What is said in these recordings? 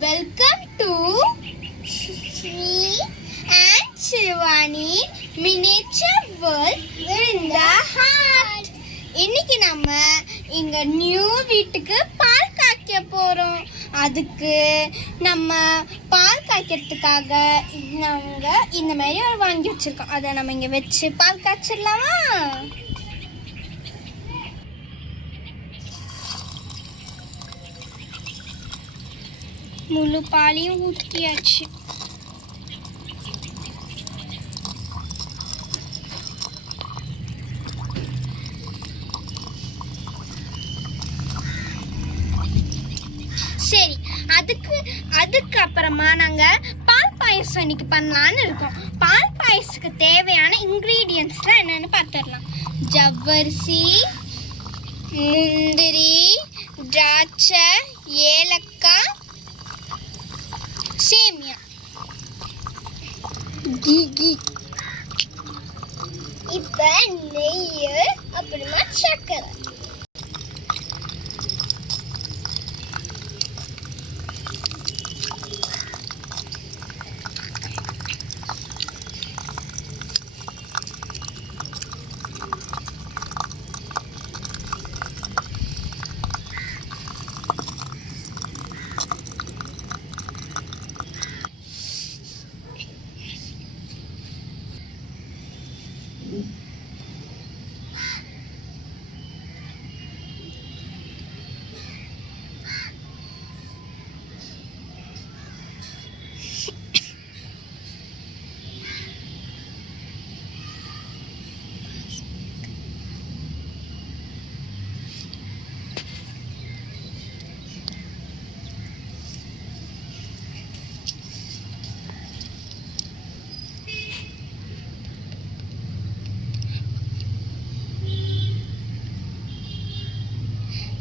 Welcome to Shri and Shivani Miniature World in the Heart. இன்னைக்கு நம்ம இங்க new வீட்டுக்கு பால் காய்க்க போறோம். அதுக்கு நம்ம பால் காய்க்கிறதுக்காக நாங்க இந்த மாதிரி ஒரு வாங்கி வச்சிருக்கோம். அதை நம்ம இங்க வச்சு பால் காய்ச்சிடலாமா? முழு பாலையும் ஊற்றியாச்சு. சரி, அதுக்கு அப்புறமா நாங்கள் பால் பாயசம் இன்னைக்கு பண்ணலான்னு இருக்கோம். பால் பாயசத்துக்கு தேவையான இன்க்ரீடியன்ஸ்லாம் என்னென்னு பார்த்துடலாம். ஜவ்வரிசி, முந்திரி, திராட்சை, ஏலக்காய், சேமியா, கீ. இப்போ நெய், அப்புறமா சர்க்கரை.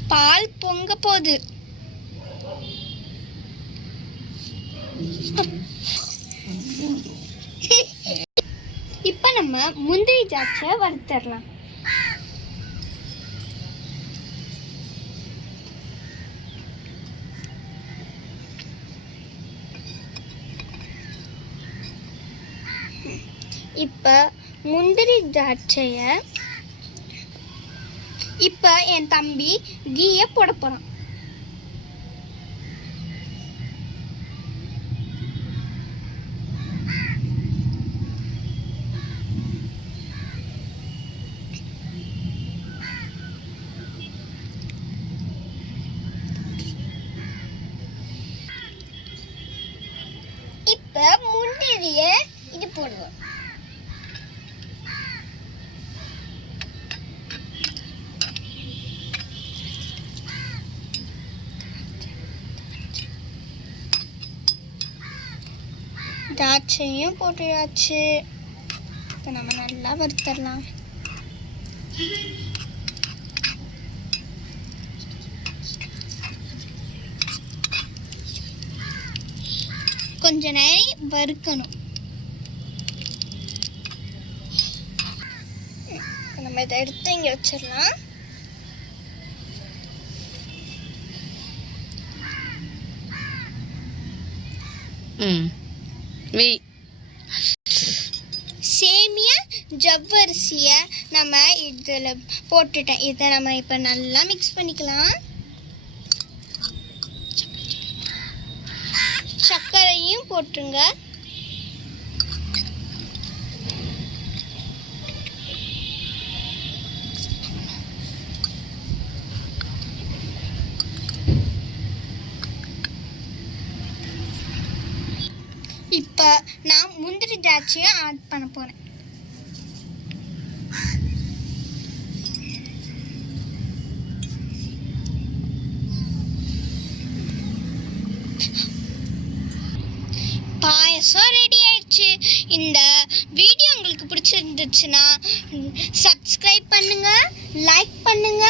பால் பொங்க போகுது. இப்ப நம்ம முந்திரி திராட்சை வறுத்தரலாம். இப்ப முந்திரி திராட்சைய இப்ப என் தம்பி கீய போட போறான். இப்ப முந்திரிய இது போடுவோம். திராட்சையும் போட்டுயாச்சு. இப்போ நம்ம நல்லா வறுத்தரலாம். கொஞ்ச நேரம் வறுக்கணும். நம்ம இதை எடுத்து இங்கே வச்சிடலாம். சேமியா ஜவ்வரிசிய நம்ம இதில் போட்டுட்டேன். இதை நம்ம இப்போ நல்லா மிக்ஸ் பண்ணிக்கலாம். சர்க்கரையும் போட்டுருங்க. இப்போ நான் முந்திரி திராட்சையை ஆட் பண்ண போகிறேன். பாயசம் ரெடி ஆயிடுச்சு. இந்த வீடியோ உங்களுக்கு பிடிச்சிருந்துச்சுன்னா சப்ஸ்கிரைப் பண்ணுங்க, லைக் பண்ணுங்க,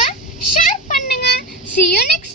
ஷேர் பண்ணுங்க. See you next